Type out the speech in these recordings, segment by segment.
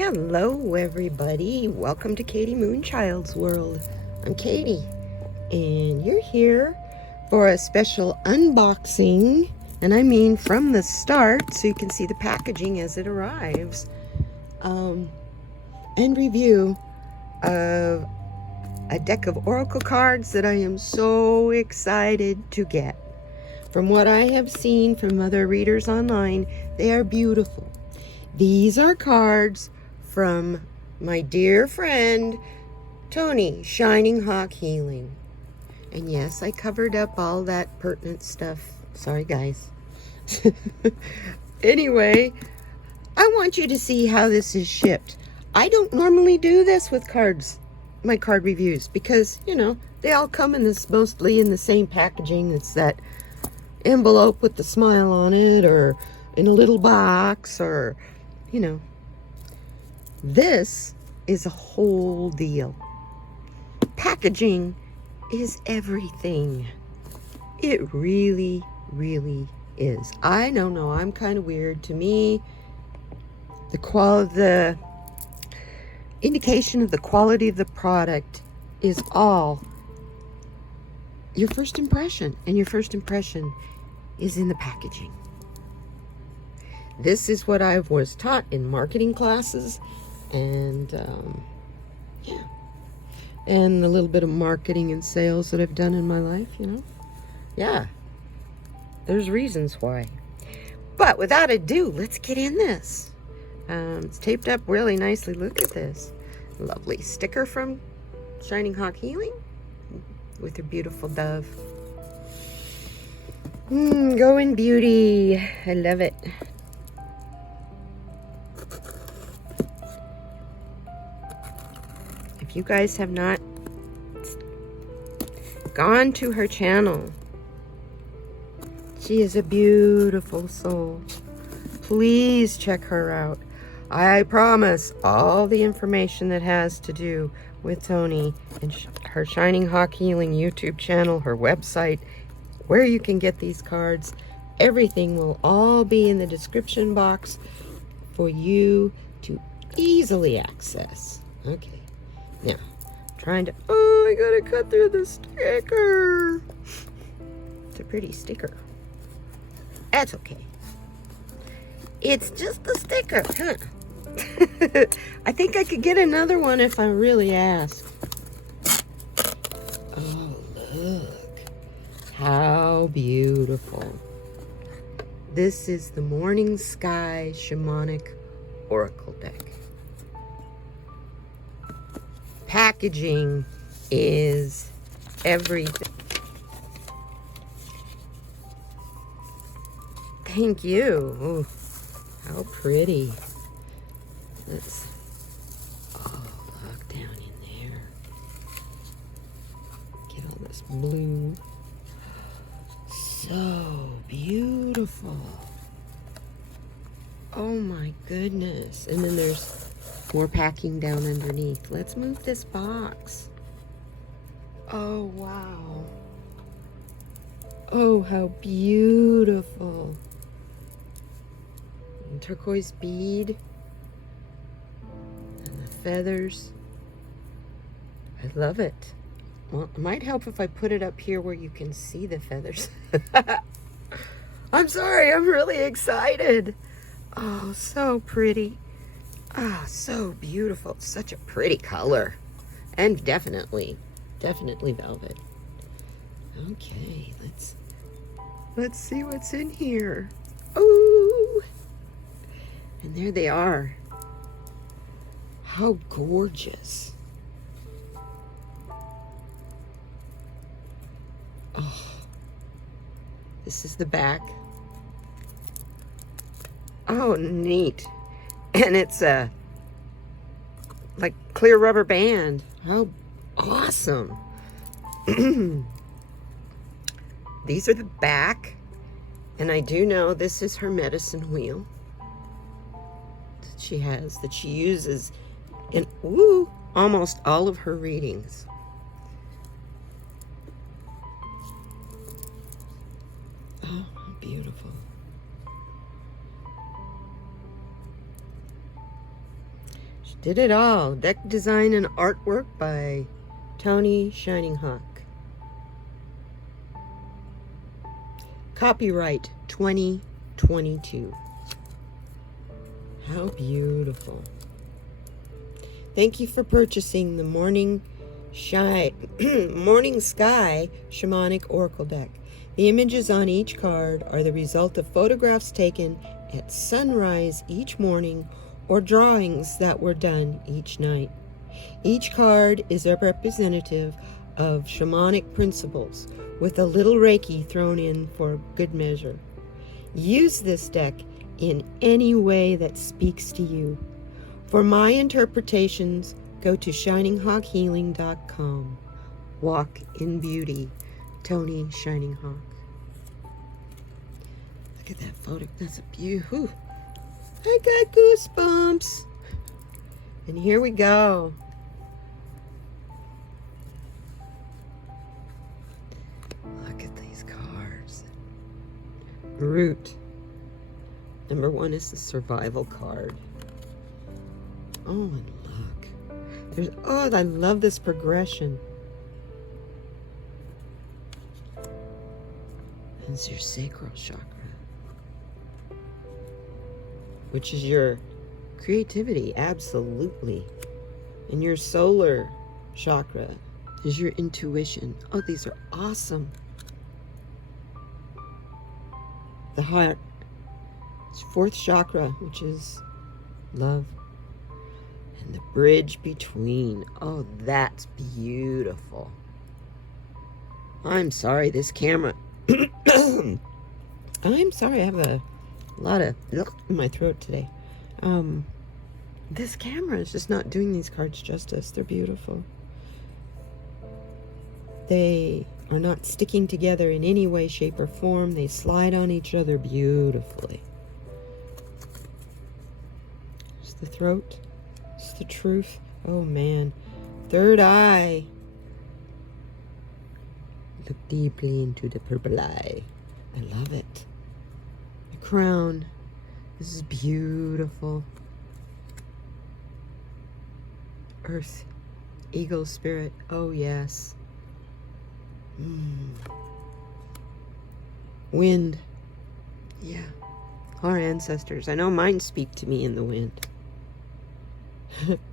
Hello everybody, welcome to kdmoonchild's world. I'm Katie and you're here for a special unboxing, and I mean from the start so you can see the packaging as it arrives, and review of a deck of oracle cards that I am so excited to get. From what I have seen from other readers online, they are beautiful. These are cards from my dear friend Tony, Shining Hawk Healing. And yes, I covered up all that pertinent stuff. Sorry guys. Anyway, I want you to see how this is shipped. I don't normally do this with cards, my card reviews, because, you know, they all come in this mostly in the same packaging. It's that envelope with the smile on it, or in a little box, or, you know. This is a whole deal. Packaging is everything. It really, really is. I don't know, I'm kind of weird. To me, the indication of the quality of the product is all your first impression, and your first impression is in the packaging. This is what I was taught in marketing classes, and yeah, and a little bit of marketing and sales that I've done in my life, you know. Yeah, there's reasons why. But without ado, let's get in this. It's taped up really nicely. Look at this lovely sticker from Shining Hawk Healing with her beautiful dove. Go in beauty. I love it. If you guys have not gone to her channel, she is a beautiful soul. Please check her out. I promise all the information that has to do with Tony and her Shining Hawk Healing YouTube channel, her website, where you can get these cards, everything will all be in the description box for you to easily access. Okay. Now, trying to, I gotta cut through the sticker. It's a pretty sticker. That's okay. It's just a sticker, huh? I think I could get another one if I really ask. Oh, look. How beautiful. This is the Morning Sky Shamanic Oracle deck. Packaging is everything. Thank you. Ooh, how pretty. Let's look down in there. Get all this blue. So beautiful. Oh my goodness. And then there's more packing down underneath. Let's move this box. Oh, wow. Oh, how beautiful. And turquoise bead. And the feathers. I love it. Well, it might help if I put it up here where you can see the feathers. I'm sorry, I'm really excited. Oh, so pretty. Ah, so beautiful. Such a pretty color. And definitely velvet. Okay, let's see what's in here. Oh, and there they are. How gorgeous. Oh, this is the back. Oh, neat. And it's a like clear rubber band. How awesome. These are the back, and I do know this is her medicine wheel that she has, that she uses in almost all of her readings. Oh, beautiful. Did it all. Deck design and artwork by Tony Shining Hawk. Copyright 2022. How beautiful. Thank you for purchasing the Morning Sky Shamanic Oracle deck. The images on each card are the result of photographs taken at sunrise each morning or drawings that were done each night. Each card is a representative of shamanic principles, with a little Reiki thrown in for good measure. Use this deck in any way that speaks to you. For my interpretations, go to shininghawkhealing.com. Walk in beauty, Tony Shining Hawk. Look at that photo. That's a beautiful. I got goosebumps. And here we go. Look at these cards. Root. Number 1 is the survival card. Oh, and look. I love this progression. It's your sacral chakra, which is your creativity, absolutely. And your solar chakra is your intuition. Oh, these are awesome. The heart, it's 4th chakra, which is love. And the bridge between. Oh, that's beautiful. I'm sorry, this camera. I'm sorry, I have a lot of in my throat today. This camera is just not doing these cards justice. They're beautiful. They are not sticking together in any way, shape, or form. They slide on each other beautifully. It's the throat. It's the truth. Oh man. 3rd eye. Look deeply into the purple eye. I love it. The crown. This is beautiful. Earth. Eagle spirit. Oh yes. Wind. Yeah. Our ancestors. I know mine speak to me in the wind.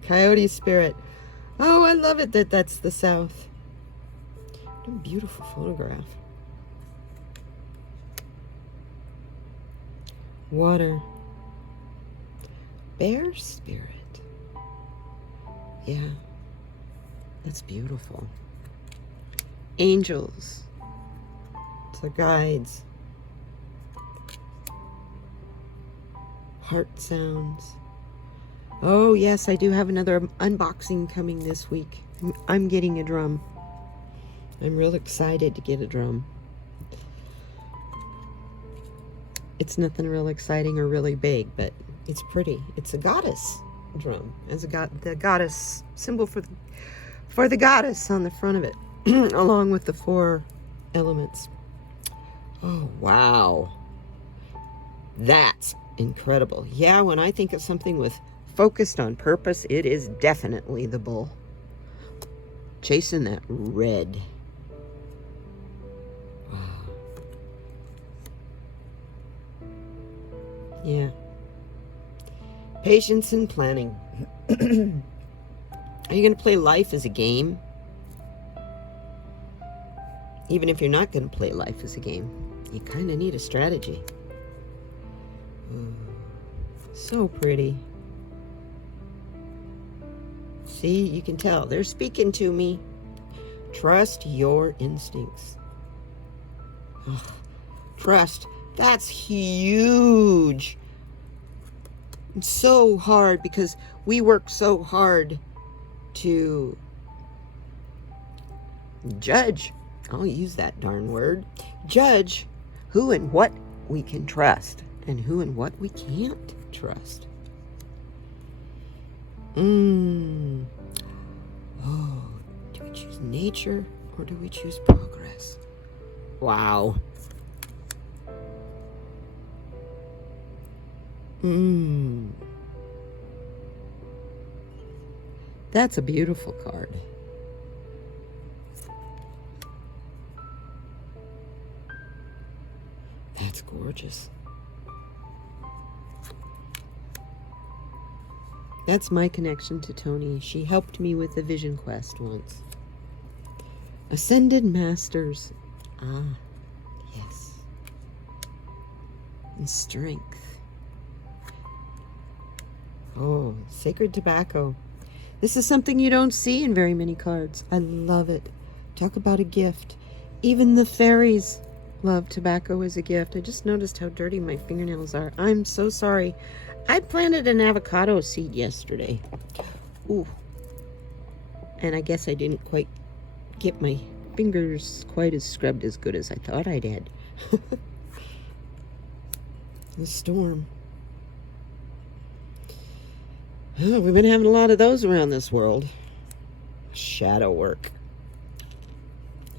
Coyote spirit. Oh, I love it that that's the south. What a beautiful photograph. Water. Bear spirit. Yeah. That's beautiful. Angels. It's the guides. Heart sounds. Oh yes, I do have another unboxing coming this week. I'm getting a drum. I'm real excited to get a drum. It's nothing real exciting or really big, but it's pretty. It's a goddess drum. As the goddess symbol for the goddess on the front of it, along with the 4 elements. Oh wow, that's incredible. Yeah, when I think of something with focused on purpose, it is definitely the bull. Chasing that red. Wow. Yeah. Patience and planning. Are you going to play life as a game? Even if you're not going to play life as a game, you kind of need a strategy. Ooh, so pretty. See, you can tell. They're speaking to me. Trust your instincts. Ugh, trust. That's huge. It's so hard because we work so hard to judge. I'll use that darn word. Judge who and what we can trust and who and what we can't trust. Oh, do we choose nature or do we choose progress? Wow. That's a beautiful card. That's gorgeous. That's my connection to Tony. She helped me with the Vision Quest once. Ascended Masters. Ah, yes. And strength. Oh, sacred tobacco. This is something you don't see in very many cards. I love it. Talk about a gift. Even the fairies love tobacco as a gift. I just noticed how dirty my fingernails are. I'm so sorry. I planted an avocado seed yesterday. Ooh. And I guess I didn't quite get my fingers quite as scrubbed as good as I thought I did. The storm. Oh, we've been having a lot of those around this world. Shadow work.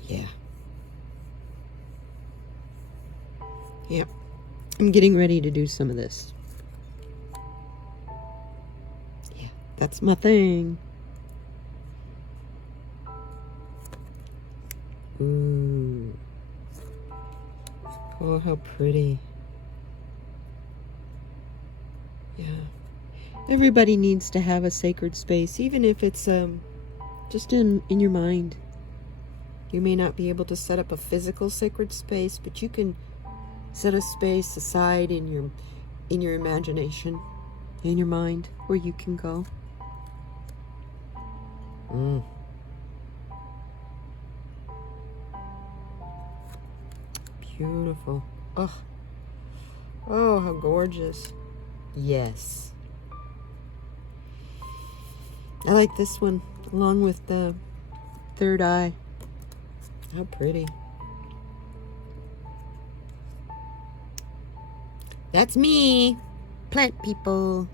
Yeah. Yeah. I'm getting ready to do some of this. Yeah, that's my thing. Ooh. Oh, how pretty. Yeah. Everybody needs to have a sacred space, even if it's just in your mind. You may not be able to set up a physical sacred space, but you can set a space aside in your imagination, in your mind, where you can go. Beautiful. Oh, oh, how gorgeous. Yes. I like this one, along with the third eye. How pretty. That's me, plant people.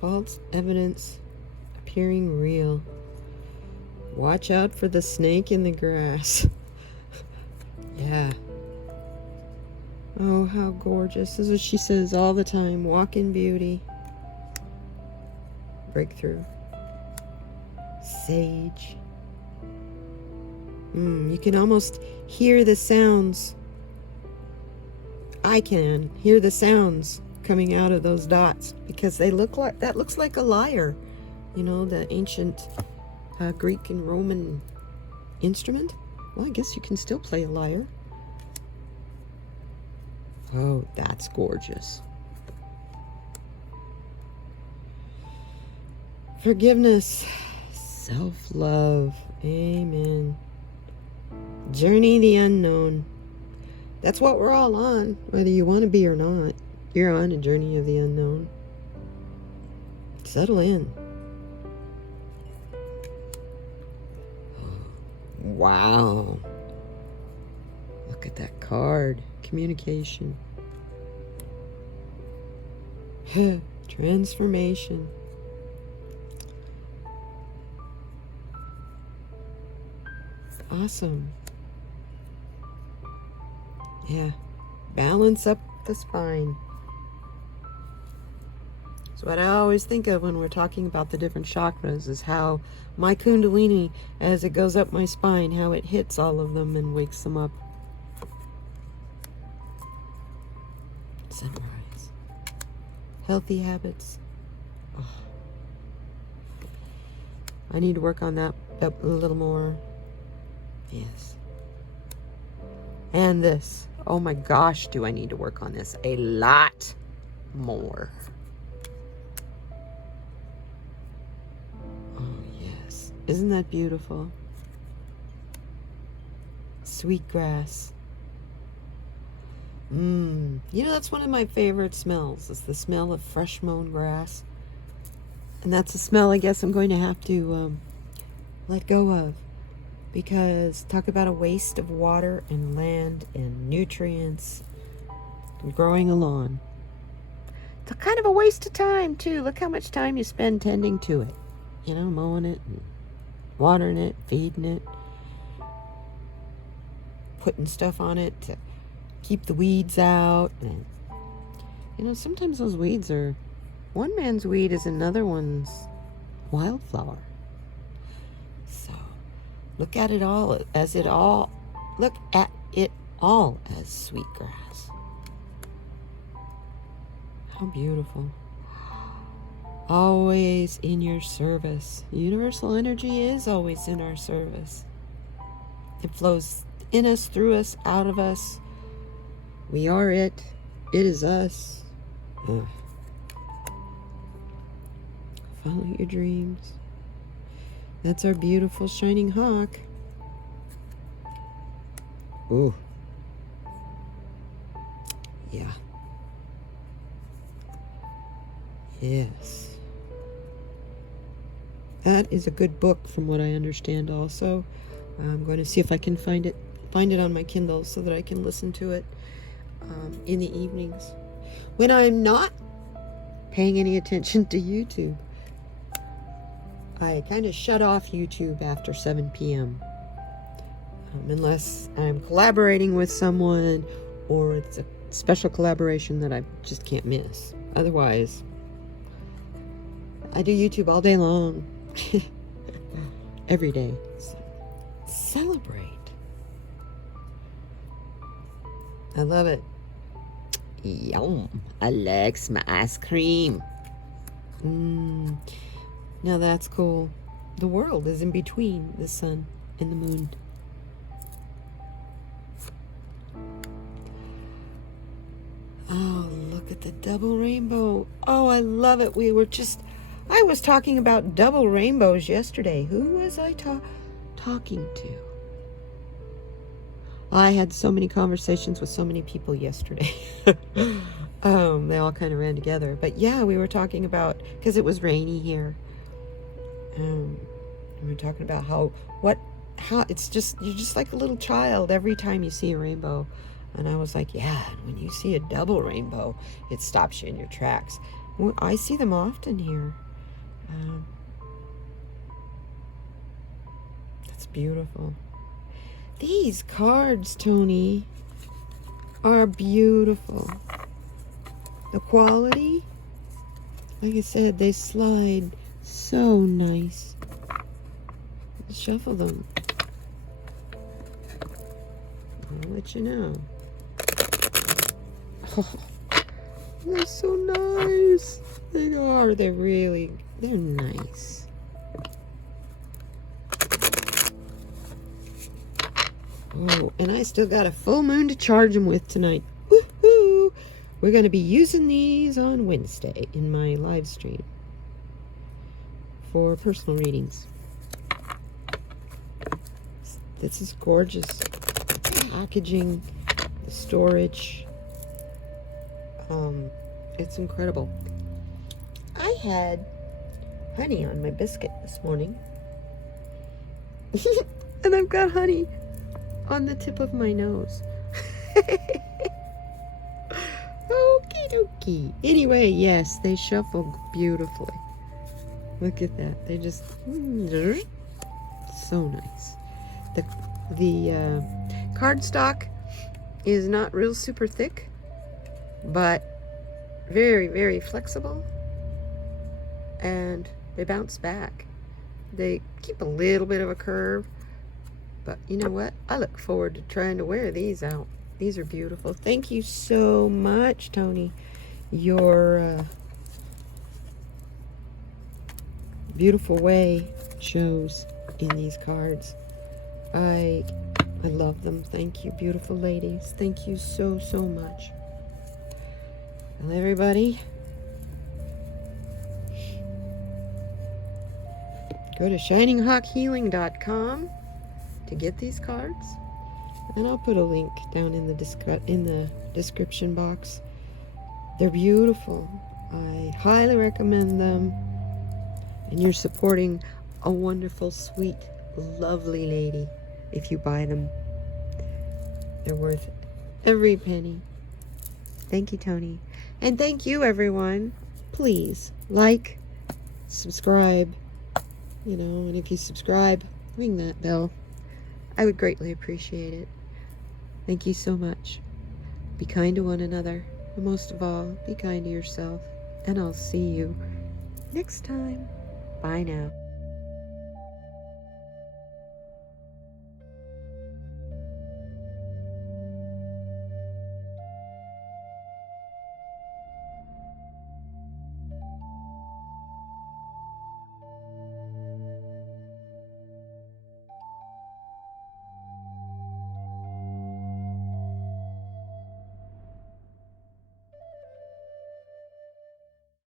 False evidence appearing real. Watch out for the snake in the grass. Yeah. Oh, how gorgeous. This is what she says all the time. Walk in beauty. Breakthrough. Sage. You can almost hear the sounds. I can hear the sounds coming out of those dots because they look like, that looks like a lyre. You know, the ancient Greek and Roman instrument. Well, I guess you can still play a lyre. Oh, that's gorgeous. Forgiveness, self-love. Amen. Journey the unknown. That's what we're all on, whether you want to be or not. You're on a journey of the unknown. Settle in. Wow. Look at that card. Communication. Transformation. Awesome. Yeah. Balance up the spine. So what I always think of when we're talking about the different chakras is how my kundalini, as it goes up my spine, how it hits all of them and wakes them up. Sunrise. Healthy habits. Oh. I need to work on that a little more. Yes. And this. Oh my gosh, do I need to work on this a lot more. Oh yes. Isn't that beautiful? Sweet grass. You know, that's one of my favorite smells, is the smell of fresh mown grass. And that's a smell I guess I'm going to have to let go of. Because talk about a waste of water and land and nutrients and growing a lawn. It's a kind of a waste of time too. Look how much time you spend tending to it. You know, mowing it, and watering it, feeding it, putting stuff on it to keep the weeds out. And You know, sometimes those weeds are, one man's weed is another one's wildflower. So look at it all as look at it all as sweet grass. How beautiful. Always in your service. Universal energy is always in our service. It flows in us, through us, out of us. We are it. It is us. Ugh. Follow your dreams. That's our beautiful shining hawk. Ooh. Yeah. Yes. That is a good book from what I understand also. I'm going to see if I can find it on my Kindle so that I can listen to it in the evenings when I'm not paying any attention to YouTube. I kind of shut off YouTube after 7 p.m. Unless I'm collaborating with someone or it's a special collaboration that I just can't miss. Otherwise, I do YouTube all day long. Every day. So, celebrate. I love it. Yum. I like my ice cream. Now that's cool. The world is in between the sun and the moon. Oh, look at the double rainbow. Oh, I love it. I was talking about double rainbows yesterday. Who was I talking to? I had so many conversations with so many people yesterday. They all kind of ran together. But yeah, we were talking about, because it was rainy here. We were talking about how it's just, you're just like a little child every time you see a rainbow. And I was like, yeah, when you see a double rainbow, it stops you in your tracks. Well, I see them often here. That's beautiful. These cards, Tony, are beautiful. The quality, like I said, they slide so nice. Shuffle them. I'll let you know. Oh, they're so nice. They are. They're nice. Oh, and I still got a full moon to charge them with tonight. Woohoo! We're going to be using these on Wednesday in my live stream for personal readings. This is gorgeous. Packaging, the storage. It's incredible. I had honey on my biscuit this morning. And I've got honey on the tip of my nose. Okie dokie. Anyway, yes, they shuffle beautifully. Look at that. They just so nice. The cardstock is not real super thick, but very, very flexible, and they bounce back. They keep a little bit of a curve, but you know what? I look forward to trying to wear these out. These are beautiful. Thank you so much, Tony. Your beautiful way shows in these cards. I love them. Thank you, beautiful ladies. Thank you so, so much. Well, everybody, go to shininghawkhealing.com to get these cards, and I'll put a link down in the description box. They're beautiful. I highly recommend them, and you're supporting a wonderful, sweet, lovely lady if you buy them. They're worth every penny. Thank you, Tony. And thank you, everyone. Please like, subscribe, and if you subscribe, ring that bell. I would greatly appreciate it. Thank you so much. Be kind to one another. But most of all, be kind to yourself. And I'll see you next time. Bye now.